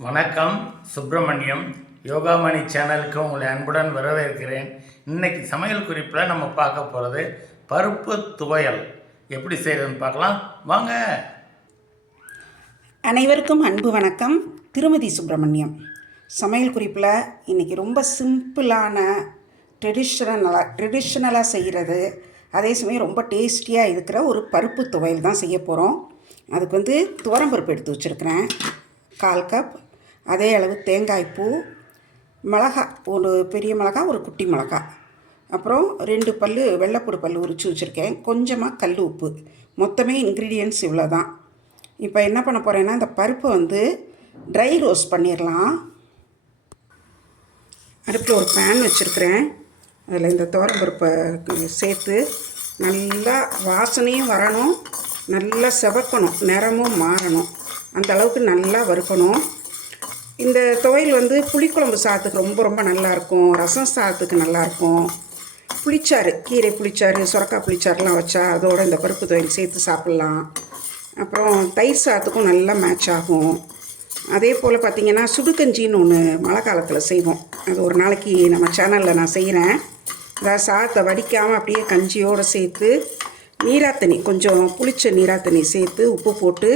வணக்கம். சுப்பிரமணியம் யோகாமணி சேனலுக்கு உங்களை அன்புடன் வரவேற்கிறேன். இன்னைக்கு சமையல் குறிப்பில் நம்ம பார்க்க போகிறது பருப்பு துவையல் எப்படி செய்கிறதுன்னு பார்க்கலாம் வாங்க. அனைவருக்கும் அன்பு வணக்கம். திருமதி சுப்பிரமணியம். சமையல் குறிப்பில் இன்றைக்கி ரொம்ப சிம்பிளான ட்ரெடிஷ்னலாக செய்கிறது, அதே சமயம் ரொம்ப டேஸ்டியாக இருக்கிற ஒரு பருப்பு துவையல் தான் செய்ய போகிறோம். அதுக்கு துவரம்பருப்பு எடுத்து வச்சுருக்கிறேன் 1/4 கப். அதே அளவு தேங்காய்ப்பூ, மிளகா, ஒரு பெரிய மிளகா, ஒரு குட்டி மிளகா, அப்புறம் 2 பல் வெள்ளைப்பூடு பல் உரித்து வச்சுருக்கேன், கொஞ்சமாக கல் உப்பு. மொத்தமே இன்க்ரீடியன்ட்ஸ் இவ்வளோ தான். இப்போ என்ன பண்ண போகிறேன்னா, இந்த பருப்பை ட்ரை ரோஸ்ட் பண்ணிடலாம். அடுப்பில் ஒரு பேன் வச்சுருக்கிறேன். அதில் இந்த துவரம்பருப்பை சேர்த்து நல்லா வாசனையும் வரணும், நல்லா செவக்கணும், நிறமும் மாறணும், அந்த அளவுக்கு நல்லா வறுக்கணும். இந்த துவையல் புளிக்குழம்பு சாதத்துக்கு ரொம்ப ரொம்ப நல்லாயிருக்கும், ரசம் சாதத்துக்கு நல்லாயிருக்கும், புளிச்சாறு, கீரை புளிச்சாறு, சுரக்காய் புளிச்சாறுலாம் வச்சா அதோடு இந்த பருப்பு துவையல் சேர்த்து சாப்பிட்லாம். அப்புறம் தயிர் சாதத்துக்கும் நல்லா மேட்ச் ஆகும். அதே போல் பார்த்திங்கன்னா சுடுகஞ்சின்னு ஒன்று மழை காலத்தில் செய்வோம். அது ஒரு நாளைக்கு நம்ம சேனலில் நான் செய்கிறேன். அதாவது சாதத்தை வடிக்காமல் அப்படியே கஞ்சியோடு சேர்த்து நீராத்தண்ணி, கொஞ்சம் புளிச்ச நீராத்தண்ணி சேர்த்து உப்பு போட்டு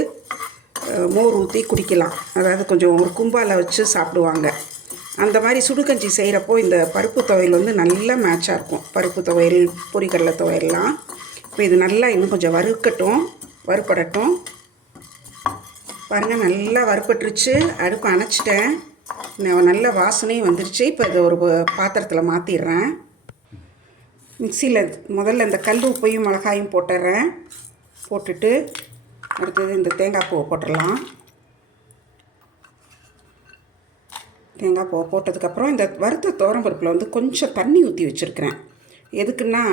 மோர் ஊற்றி குடிக்கலாம். அதாவது கொஞ்சம் ஒரு கும்பால் வச்சு சாப்பிடுவாங்க. அந்த மாதிரி சுடுகஞ்சி செய்கிறப்போ இந்த பருப்பு துவையல் நல்லா மேட்சாக இருக்கும். பருப்பு துவையல், பொரிக்கடலை துவையல்லாம். இப்போ இது நல்லா இன்னும் கொஞ்சம் வறுப்படட்டும். பாருங்கள், நல்லா வறுப்பட்டுருச்சு. அடுப்பு அணைச்சிட்டேன். நல்ல வாசனையும் வந்துருச்சு. இப்போ இதை ஒரு பாத்திரத்தில் மாற்றிடுறேன். மிக்சியில் முதல்ல இந்த கல் உப்பையும் மிளகாயும் போட்டுடுறேன். போட்டுட்டு அடுத்தது இந்த தேங்காய் பூவை போட்டுடலாம். தேங்காய் பூவை போட்டதுக்கப்புறம் இந்த வறுத்த துவரம்பருப்பில் கொஞ்சம் தண்ணி ஊற்றி வச்சுருக்கிறேன். எதுக்குன்னா,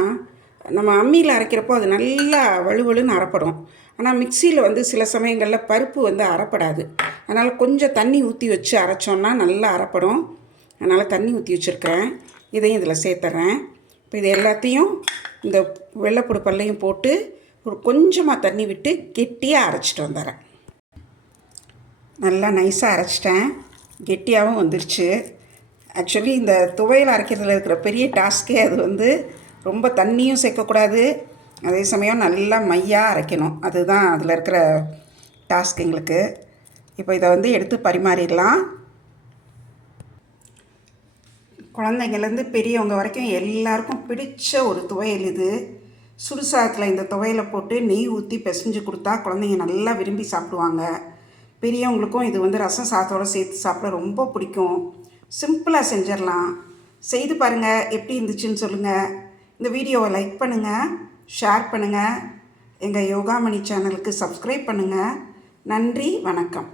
நம்ம அம்மியில் அரைக்கிறப்போ அது நல்லா வலுவலுன்னு அரைப்படும். ஆனால் மிக்சியில் சில சமயங்களில் பருப்பு அரைப்படாது. அதனால் கொஞ்சம் தண்ணி ஊற்றி வச்சு அரைச்சோன்னா நல்லா அரைப்படும். அதனால் தண்ணி ஊற்றி வச்சுருக்கிறேன். இதையும் இதில் சேர்த்துறேன். இப்போ இது எல்லாத்தையும் இந்த வெள்ளைப்பூடு பல்லையும் போட்டு ஒரு கொஞ்சமாக தண்ணி விட்டு கெட்டியாக அரைச்சிட்டு வந்துடுறேன். நல்லா நைஸாக அரைச்சிட்டேன், கெட்டியாகவும் வந்துருச்சு. ஆக்சுவலி இந்த துவையல் அரைக்கிறதுல இருக்கிற பெரிய டாஸ்க்கே அது ரொம்ப தண்ணியும் சேர்க்கக்கூடாது, அதே சமயம் நல்லா மையாக அரைக்கணும். அதுதான் அதில் இருக்கிற டாஸ்க் எங்களுக்கு. இப்போ இதை எடுத்து பரிமாறிடலாம். குழந்தைங்கள்லேருந்து பெரியவங்க வரைக்கும் எல்லாருக்கும் பிடிச்ச ஒரு துவையல் இது. சுடுசாதத்தில் இந்த துவையலை போட்டு நெய் ஊற்றி பிசைஞ்சு கொடுத்தா குழந்தைங்க நல்லா விரும்பி சாப்பிடுவாங்க. பெரியவங்களுக்கும் இது ரசம் சாதத்தோடு சேர்த்து சாப்பிட ரொம்ப பிடிக்கும். சிம்பிளாக செஞ்சிடலாம். செய்து பாருங்கள், எப்படி இருந்துச்சுன்னு சொல்லுங்கள். இந்த வீடியோவை லைக் பண்ணுங்கள், ஷேர் பண்ணுங்கள், எங்கள் யோகாமணி சேனலுக்கு சப்ஸ்கிரைப் பண்ணுங்கள். நன்றி, வணக்கம்.